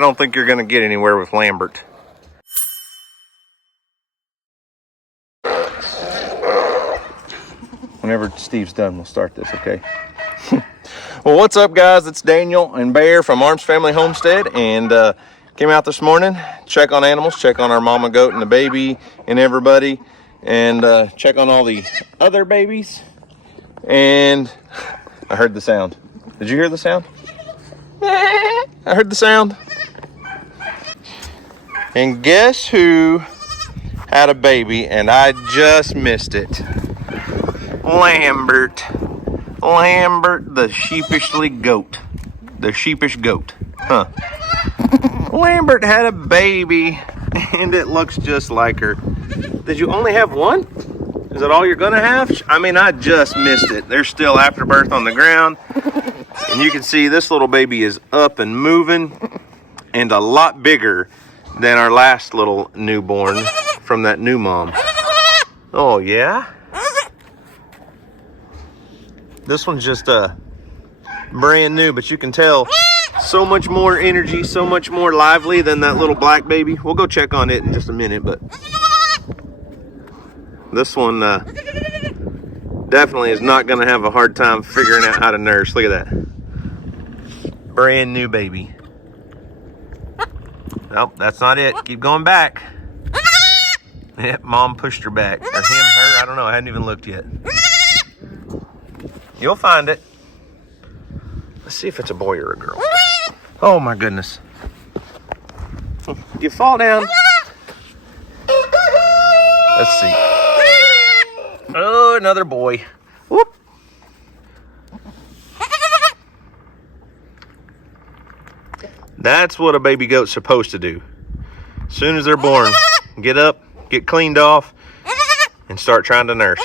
don't think you're going to get anywhere with Lambert. Whenever Steve's done, we'll start this, okay? Well, what's up, guys? It's Daniel and Bear from Arms Family Homestead, and came out this morning, check on animals, check on our mama goat and the baby and everybody, and check on all the other babies. And I heard the sound. Did you hear the sound? I heard the sound. And guess who had a baby and I just missed it? Lambert. Lambert, the sheepishly goat. The sheepish goat. Huh. Lambert had a baby and it looks just like her. Did you only have one? Is that all you're gonna have? I mean, I just missed it. They're still afterbirth on the ground. And you can see this little baby is up and moving and a lot bigger than our last little newborn from that new mom. Oh, yeah? This one's just brand new, but you can tell so much more energy, so much more lively than that little black baby. We'll go check on it in just a minute, but this one definitely is not going to have a hard time figuring out how to nurse. Look at that. Brand new baby. Nope, that's not it. Keep going back. Yep, mom pushed her back. Or him, her, I don't know. I hadn't even looked yet. You'll find it. Let's see if it's a boy or a girl. Oh my goodness. You fall down. Let's see. Oh, another boy. Whoop. That's what a baby goat's supposed to do. As soon as they're born, get up, get cleaned off, and start trying to nurse.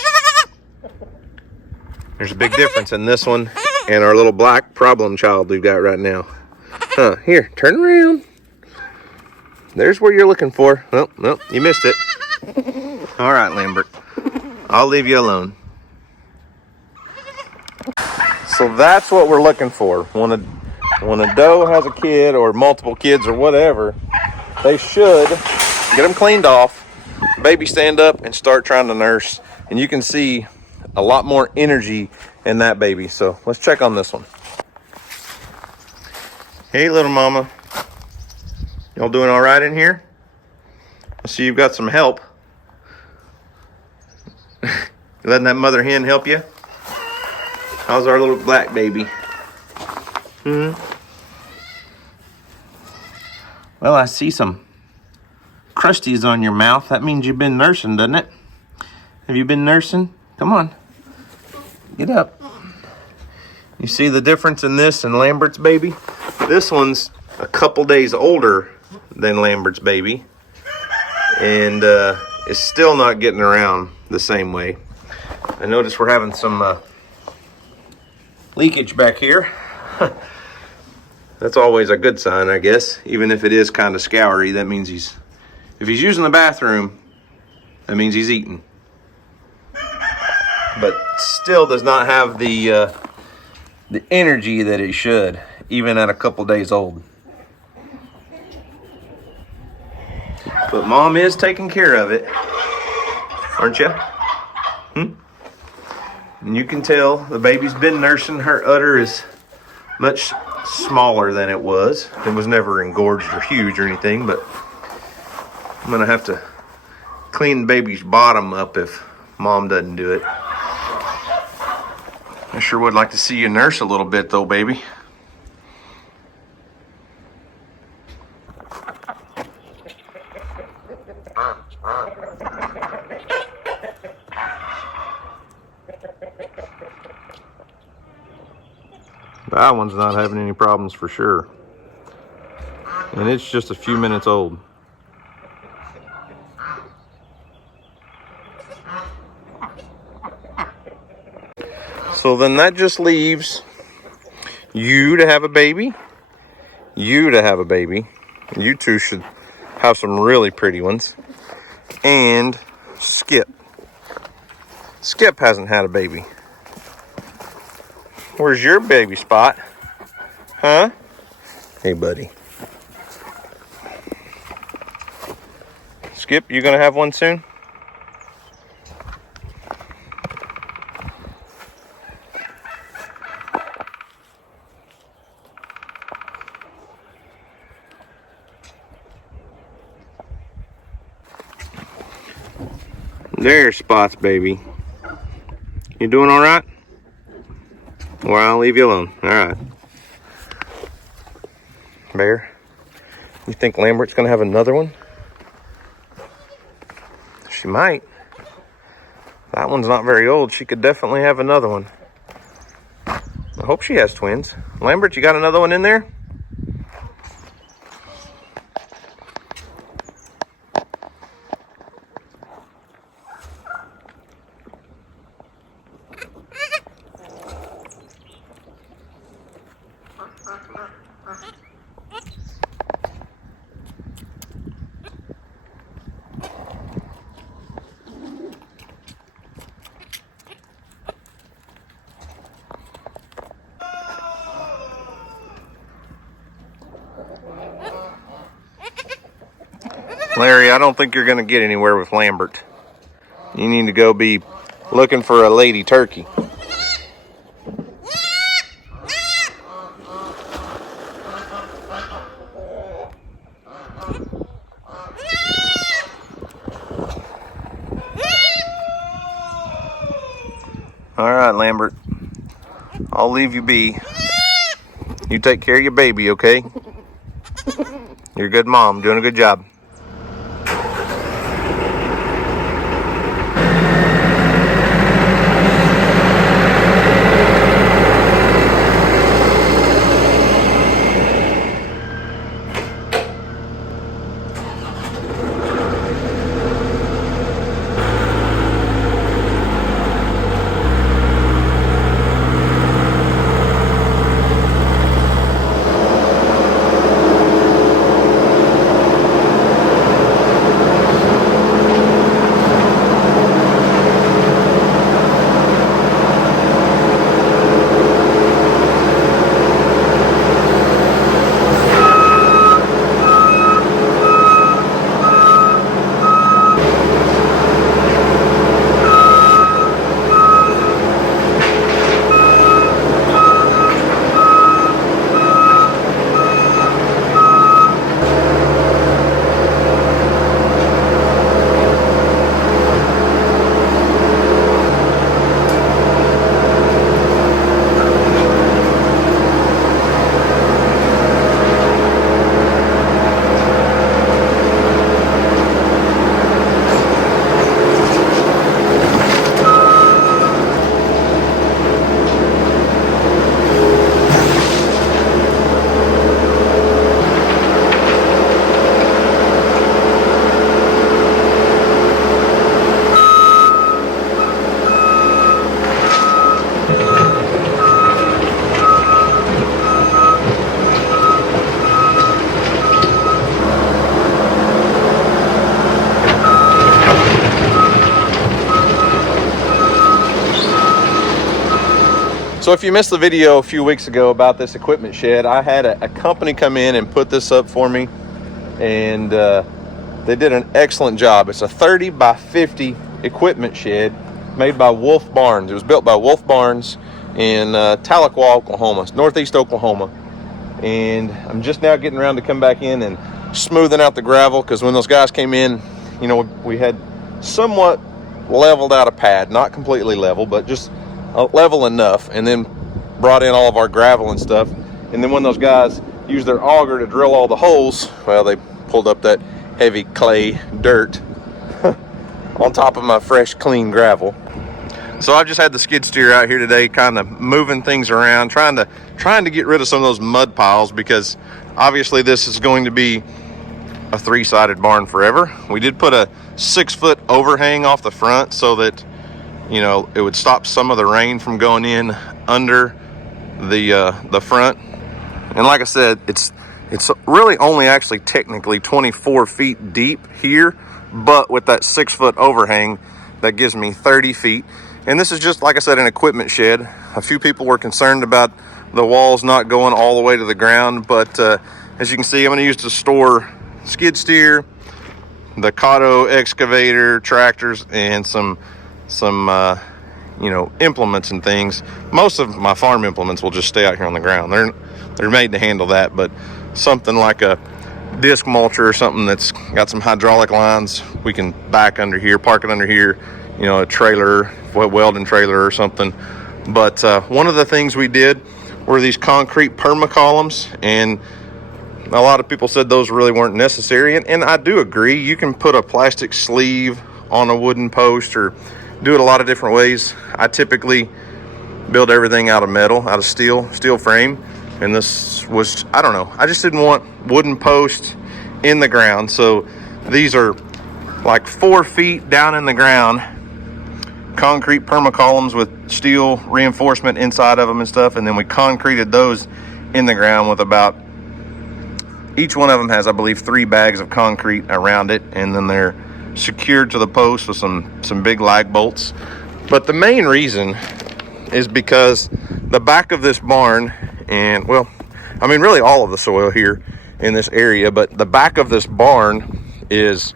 There's a big difference in this one and our little black problem child we've got right now. Huh, here, turn around. There's where you're looking for. Oh, no, you missed it. All right, Lambert, I'll leave you alone. So that's what we're looking for. When a doe has a kid or multiple kids or whatever, they should get them cleaned off, baby stand up, and start trying to nurse. And you can see a lot more energy in that baby. So let's check on this one. Hey, little mama. Y'all doing all right in here? I see you've got some help. You letting that mother hen help you? How's our little black baby? Well, I see some crusties on your mouth. That means you've been nursing, doesn't it? Have you been nursing? Come on. Get up. You see the difference in this and Lambert's baby? This one's a couple days older than Lambert's baby. And is still not getting around the same way. I notice we're having some leakage back here. That's always a good sign, I guess. Even if it is kind of scoury, that means if he's using the bathroom, that means he's eating. But still does not have the energy that it should, even at a couple days old. But mom is taking care of it, aren't you? And you can tell the baby's been nursing. Her udder is much smaller than it was. It was never engorged or huge or anything, but I'm gonna have to clean the baby's bottom up if mom doesn't do it. I sure would like to see you nurse a little bit though, baby. That one's not having any problems for sure. And it's just a few minutes old. So then that just leaves you to have a baby, you to have a baby. You two should have some really pretty ones. And Skip. Skip hasn't had a baby. Where's your baby Spot? Huh? Hey, buddy. Skip, you gonna have one soon? There's Spots, baby. You doing all right? Well, I'll leave you alone. All right. Bear, you think Lambert's gonna have another one? She might. That one's not very old. She could definitely have another one. I hope she has twins. Lambert, you got another one in there? Larry, I don't think you're going to get anywhere with Lambert. You need to go be looking for a lady turkey. All right, Lambert. I'll leave you be. You take care of your baby, okay? You're a good mom, doing a good job. So if you missed the video a few weeks ago about this equipment shed, I had a company come in and put this up for me, and they did an excellent job. It's a 30 by 50 equipment shed made by Wolf Barnes. It was built by Wolf Barnes in Tahlequah, Oklahoma, northeast Oklahoma. And I'm just now getting around to come back in and smoothing out the gravel, because when those guys came in, you know, we had somewhat leveled out a pad, not completely level, but just level enough, and then brought in all of our gravel and stuff. And then when those guys used their auger to drill all the holes, well, they pulled up that heavy clay dirt on top of my fresh clean gravel. So I've just had the skid steer out here today, kind of moving things around, trying to get rid of some of those mud piles, because obviously this is going to be a 3-sided barn forever. We did put a 6-foot overhang off the front so that, you know, it would stop some of the rain from going in under the front. And like I said, it's really only actually technically 24 feet deep here, but with that 6-foot overhang, that gives me 30 feet. And this is just, like I said, an equipment shed. A few people were concerned about the walls not going all the way to the ground, but as you can see, I'm going to use to store skid steer, the Cotto excavator, tractors, and some you know, implements and things. Most of my farm implements will just stay out here on the ground. They're made to handle that, but something like a disc mulcher or something that's got some hydraulic lines, we can back under here, park it under here, you know, a trailer, welding trailer or something. But one of the things we did were these concrete permacolumns, and a lot of people said those really weren't necessary, and I do agree. You can put a plastic sleeve on a wooden post or do it a lot of different ways. I typically build everything out of metal, out of steel frame, and this was, I don't know, I just didn't want wooden posts in the ground. So these are like 4 feet down in the ground, concrete permacolumns with steel reinforcement inside of them and stuff, and then we concreted those in the ground with about, each one of them has, I believe, 3 bags of concrete around it, and then they're secured to the post with some big lag bolts. But the main reason is because the back of this barn, and well, I mean really all of the soil here in this area, but the back of this barn is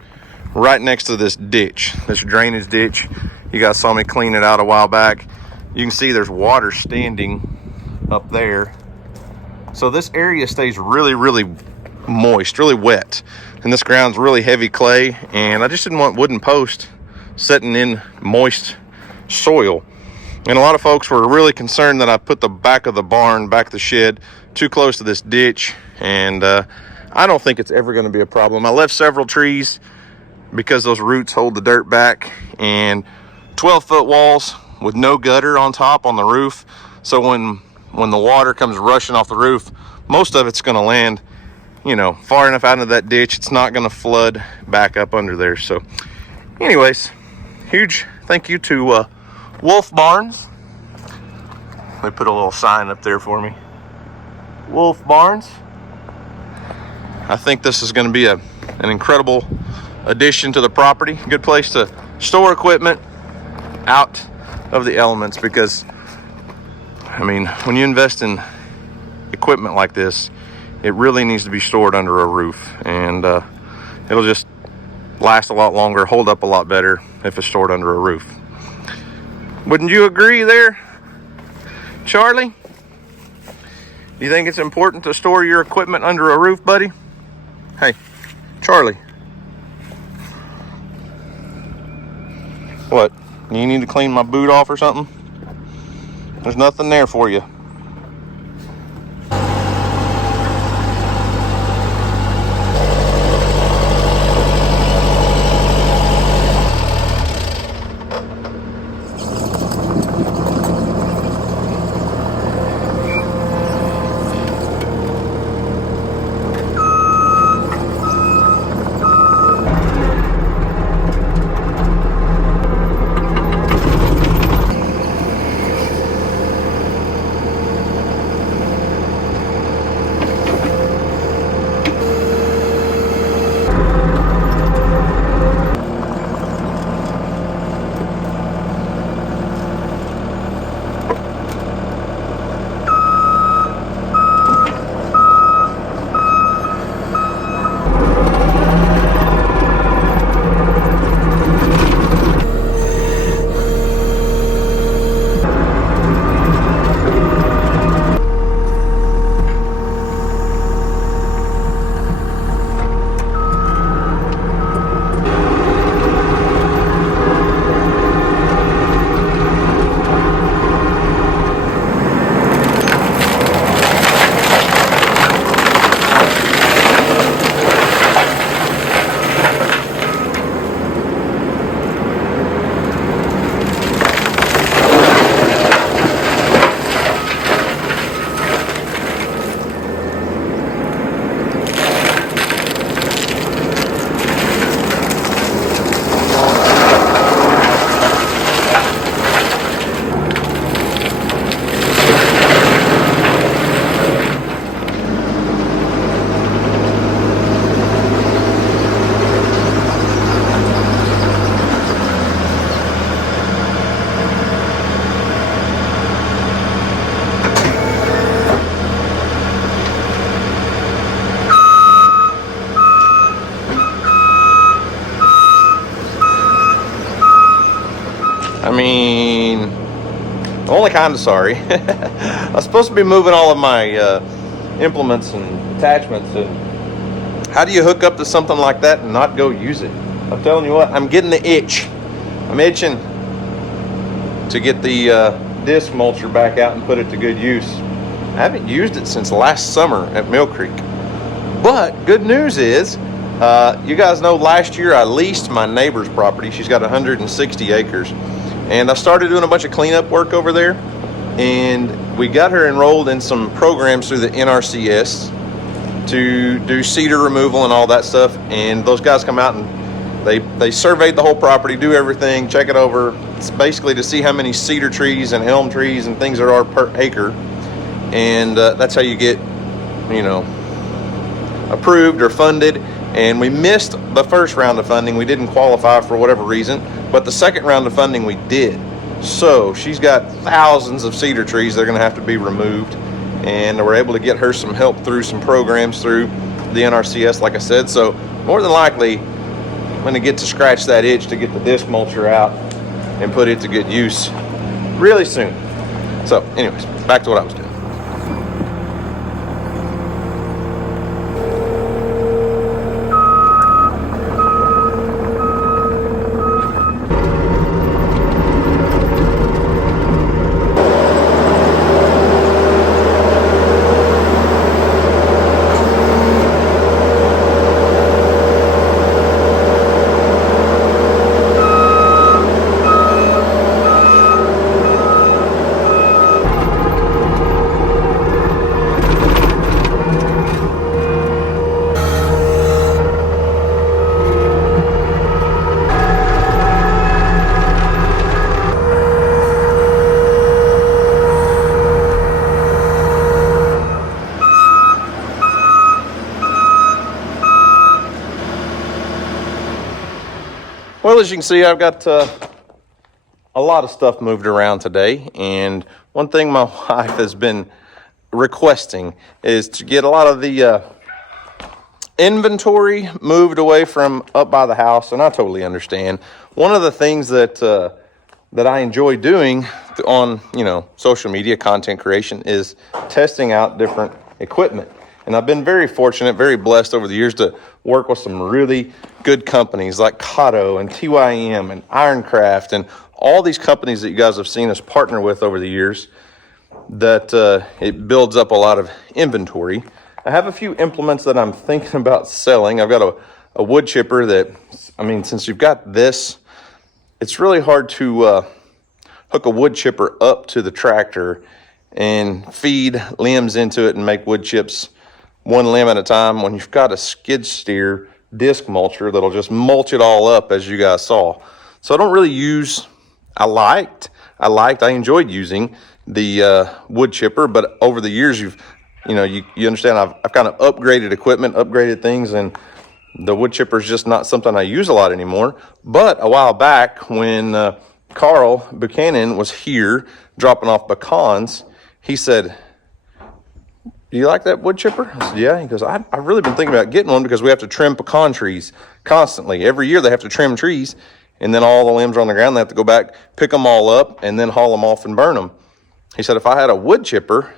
right next to this ditch, this drainage ditch. You guys saw me clean it out a while back. You can see there's water standing up there. So this area stays really, really moist, really wet, and this ground's really heavy clay, and I just didn't want wooden posts sitting in moist soil. And a lot of folks were really concerned that I put the back of the barn, back of the shed, too close to this ditch, and I don't think it's ever going to be a problem. I left several trees because those roots hold the dirt back, and 12-foot walls with no gutter on top on the roof, so when the water comes rushing off the roof, most of it's going to land, you know, far enough out into that ditch. It's not going to flood back up under there. So anyways, huge thank you to Wolf Barns. They put a little sign up there for me. Wolf Barns. I think this is going to be an incredible addition to the property. Good place to store equipment out of the elements, because I mean, when you invest in equipment like this, it really needs to be stored under a roof, and it'll just last a lot longer, hold up a lot better if it's stored under a roof. Wouldn't you agree there, Charlie? Do you think it's important to store your equipment under a roof, buddy? Hey, Charlie. What? You need to clean my boot off or something? There's nothing there for you. I mean, I'm only kind of sorry. I was supposed to be moving all of my implements and attachments, and how do you hook up to something like that and not go use it? I'm telling you what, I'm getting the itch. I'm itching to get the disc mulcher back out and put it to good use. I haven't used it since last summer at Mill Creek. But good news is, you guys know last year I leased my neighbor's property. She's got 160 acres. And I started doing a bunch of cleanup work over there. And we got her enrolled in some programs through the NRCS to do cedar removal and all that stuff. And those guys come out and they surveyed the whole property, do everything, check it over. It's basically to see how many cedar trees and elm trees and things there are per acre. And that's how you get, you know, approved or funded. And we missed the first round of funding. We didn't qualify for whatever reason, but the second round of funding we did. So she's got thousands of cedar trees that are going to have to be removed, and we're able to get her some help through some programs through the NRCS, like I said. So more than likely I'm going to get to scratch that itch to get the disc mulcher out and put it to good use really soon. So anyways, back to what I was doing. Well, as you can see, I've got a lot of stuff moved around today, and one thing my wife has been requesting is to get a lot of the inventory moved away from up by the house, and I totally understand. One of the things that that I enjoy doing on, you know, social media content creation is testing out different equipment. And I've been very fortunate, very blessed over the years to work with some really good companies like Cotto and TYM and Ironcraft and all these companies that you guys have seen us partner with over the years, that it builds up a lot of inventory. I have a few implements that I'm thinking about selling. I've got a wood chipper that, I mean, since you've got this, it's really hard to hook a wood chipper up to the tractor and feed limbs into it and make wood chips one limb at a time when you've got a skid steer disc mulcher that'll just mulch it all up, as you guys saw. So I don't really use, I enjoyed using the wood chipper, but over the years you understand I've kind of upgraded equipment, upgraded things, and the wood chipper is just not something I use a lot anymore. But a while back when Carl Buchanan was here dropping off pecans, he said, "Do you like that wood chipper?" I said, "Yeah." He goes, I've really been thinking about getting one because we have to trim pecan trees constantly. Every year they have to trim trees, and then all the limbs are on the ground. They have to go back, pick them all up, and then haul them off and burn them. He said, if I had a wood chipper,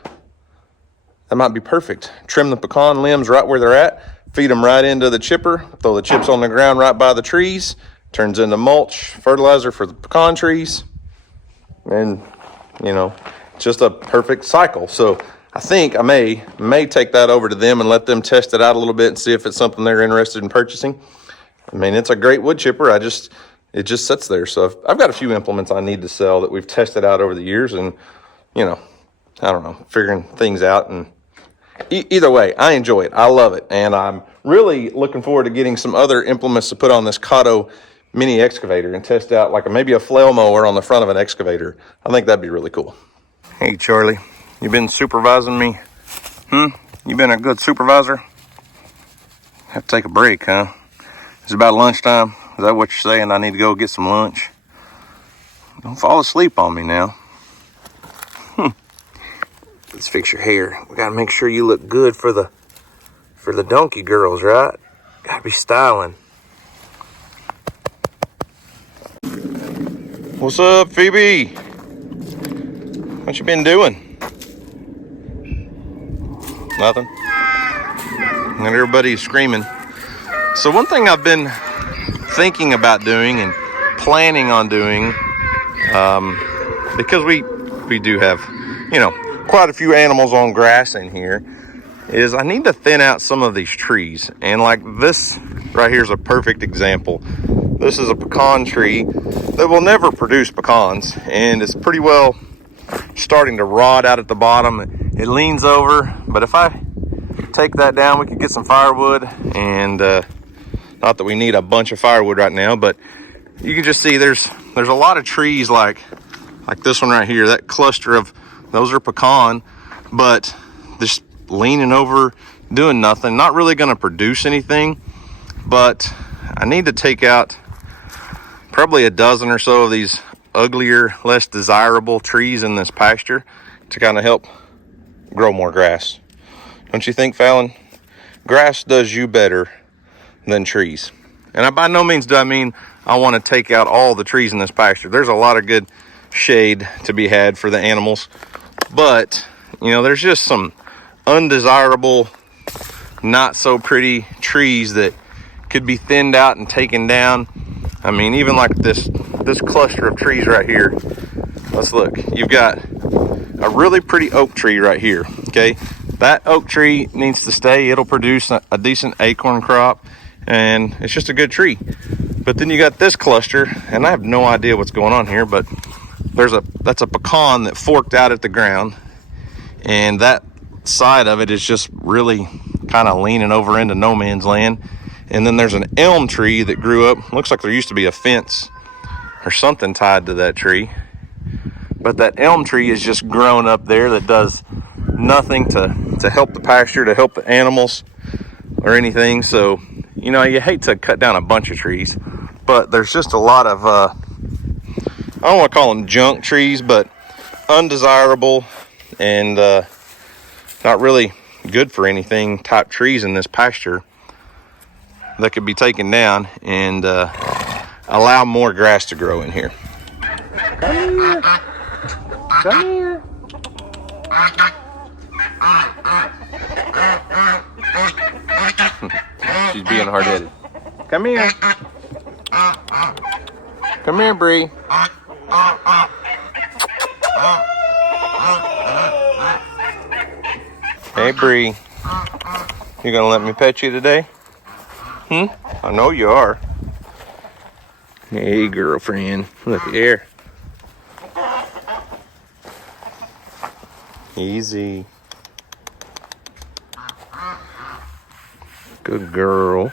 that might be perfect. Trim the pecan limbs right where they're at, feed them right into the chipper, throw the chips on the ground right by the trees, turns into mulch, fertilizer for the pecan trees, and, you know, just a perfect cycle. So I think I may take that over to them and let them test it out a little bit and see if it's something they're interested in purchasing. I mean, it's a great wood chipper. It just sits there. So I've got a few implements I need to sell that we've tested out over the years, and, you know, I don't know, figuring things out. And either way, I enjoy it. I love it. And I'm really looking forward to getting some other implements to put on this Cotto mini excavator and test out like maybe a flail mower on the front of an excavator. I think that'd be really cool. Hey, Charlie. You been supervising me? You been a good supervisor? Have to take a break, huh? It's about lunchtime. Is that what you're saying? I need to go get some lunch? Don't fall asleep on me now. Let's fix your hair. We gotta make sure you look good for the donkey girls, right? Gotta be styling. What's up, Phoebe? What you been doing? Nothing. And everybody's screaming. So one thing I've been thinking about doing and planning on doing, because we do have, you know, quite a few animals on grass in here, is I need to thin out some of these trees. And like this right here is a perfect example. This is a pecan tree that will never produce pecans, and it's pretty well starting to rot out at the bottom. It leans over, but if I take that down, we could get some firewood. And not that we need a bunch of firewood right now, but you can just see there's a lot of trees like this one right here. That cluster of those are pecan, but just leaning over, doing nothing, not really going to produce anything. But I need to take out probably a dozen or so of these uglier, less desirable trees in this pasture to kind of help grow more grass. Don't you think, Fallon? Grass does you better than trees. And I, by no means do I mean I want to take out all the trees in this pasture. There's a lot of good shade to be had for the animals, but you know, there's just some undesirable, not so pretty trees that could be thinned out and taken down. I mean, even like this cluster of trees right here. Let's look. You've got a really pretty oak tree right here. Okay, that oak tree needs to stay. It'll produce a decent acorn crop, and it's just a good tree. But then you got this cluster, and I have no idea what's going on here, but that's a pecan that forked out at the ground, and that side of it is just really kind of leaning over into no man's land. And then there's an elm tree that grew up. Looks like there used to be a fence or something tied to that tree, but that elm tree is just grown up there that does nothing to help the pasture, to help the animals or anything. So, you know, you hate to cut down a bunch of trees, but there's just a lot of I don't want to call them junk trees, but undesirable and not really good for anything type trees in this pasture that could be taken down and allow more grass to grow in here. Come here. Come here. She's being hard-headed. Come here. Come here, Bree. Hey, Bree. You gonna let me pet you today? I know you are. Hey, girlfriend. Look here. Easy. Good girl.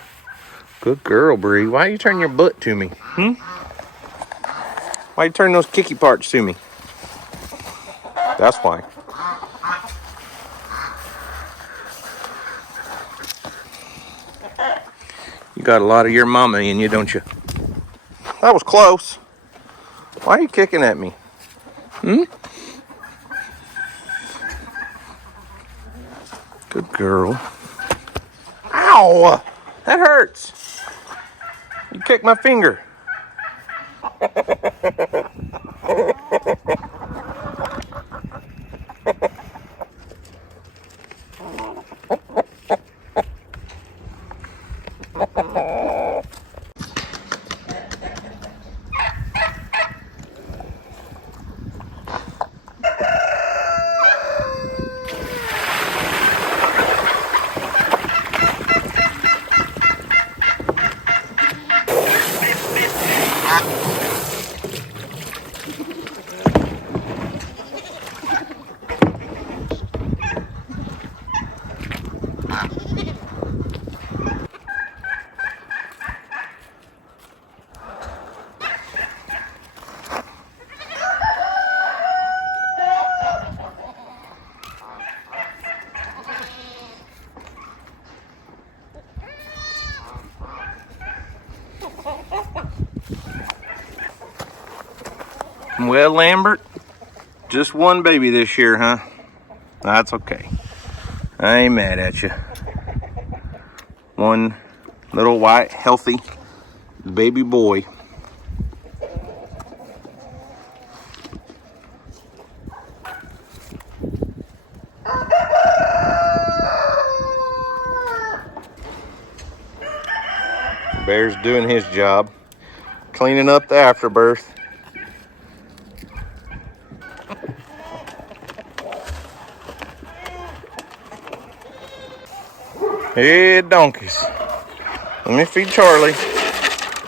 Good girl, Bree. Why you turn your butt to me? Why you turn those kicky parts to me? That's why. You got a lot of your mama in you, don't you? That was close. Why are you kicking at me? Good girl. Ow! That hurts. You kicked my finger. Well, Lambert, just one baby this year, huh? That's okay. I ain't mad at you. One little white, healthy baby boy. here's doing his job, cleaning up the afterbirth. Hey, donkeys. Let me feed Charlie.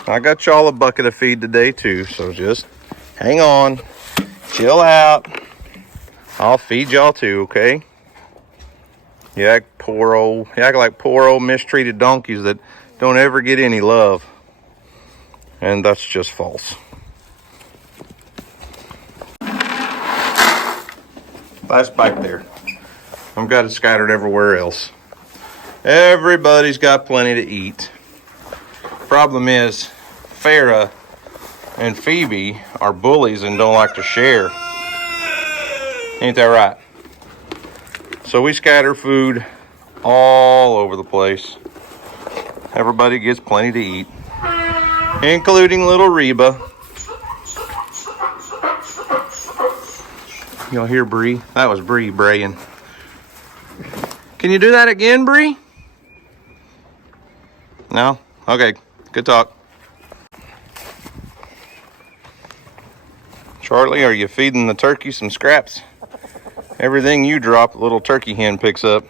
I got y'all a bucket of feed today too, so just hang on, chill out. I'll feed y'all too, okay? You act like poor old mistreated donkeys that don't ever get any love. And that's just false. Last bite there. I've got it scattered everywhere else. Everybody's got plenty to eat. Problem is, Farrah and Phoebe are bullies and don't like to share. Ain't that right? So we scatter food all over the place. Everybody gets plenty to eat, including little Reba. Y'all hear Bree? That was Bree braying. Can you do that again, Bree? No? Okay, good talk. Charlie, are you feeding the turkey some scraps? Everything you drop, the little turkey hen picks up.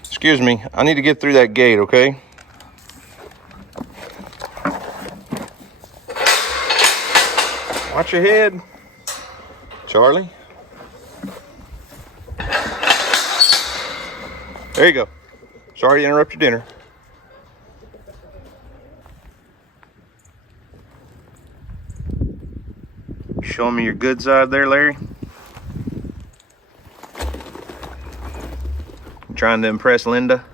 Excuse me, I need to get through that gate, okay? Watch your head, Charlie. There you go. Sorry to interrupt your dinner. Show me your good side there, Larry. You trying to impress Linda?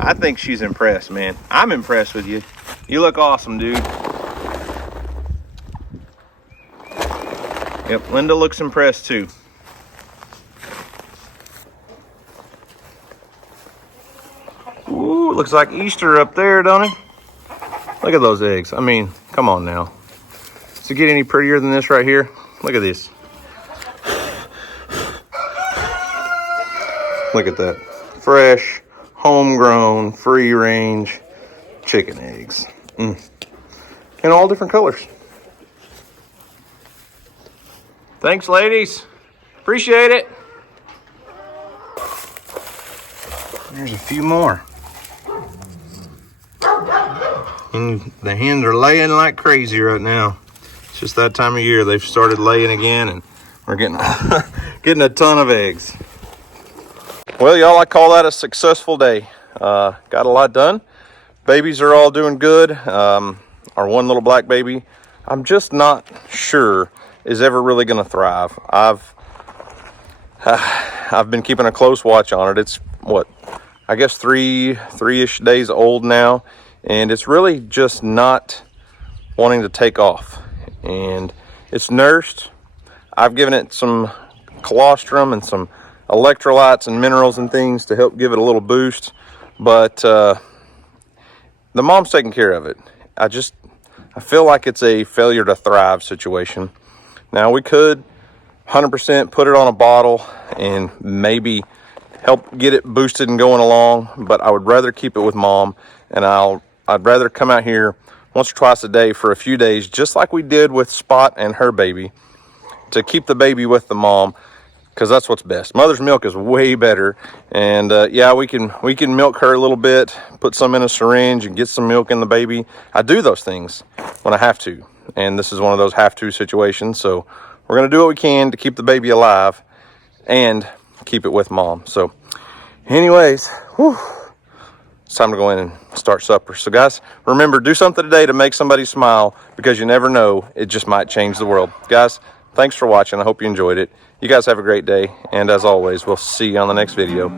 I think she's impressed, man. I'm impressed with you. You look awesome, dude. Yep, Linda looks impressed too. Ooh, looks like Easter up there, don't it? Look at those eggs. I mean, come on now. Does it get any prettier than this right here? Look at this. Look at that. Fresh, homegrown, free range chicken eggs. In all different colors. Thanks, ladies. Appreciate it. There's a few more. And the hens are laying like crazy right now. It's just that time of year. They've started laying again, and we're getting getting a ton of eggs. Well, y'all, I call that a successful day. Got a lot done. Babies are all doing good. Our one little black baby, I'm just not sure is ever really going to thrive. I've been keeping a close watch on it. It's what, I guess three-ish days old now, and it's really just not wanting to take off. And it's nursed. I've given it some colostrum and some electrolytes and minerals and things to help give it a little boost, but the mom's taking care of it. I feel like it's a failure to thrive situation. Now, we could 100% put it on a bottle and maybe help get it boosted and going along, but I would rather keep it with mom, and I'd rather come out here once or twice a day for a few days, just like we did with Spot and her baby, to keep the baby with the mom, because that's what's best. Mother's milk is way better, and yeah, we can milk her a little bit, put some in a syringe and get some milk in the baby. I do those things when I have to, and this is one of those have-to situations, so we're going to do what we can to keep the baby alive and keep it with mom. So anyways, it's time to go in and start supper. So guys, remember, do something today to make somebody smile, because you never know, it just might change the world. Guys, thanks for watching. I hope you enjoyed it. You guys have a great day, and as always, we'll see you on the next video.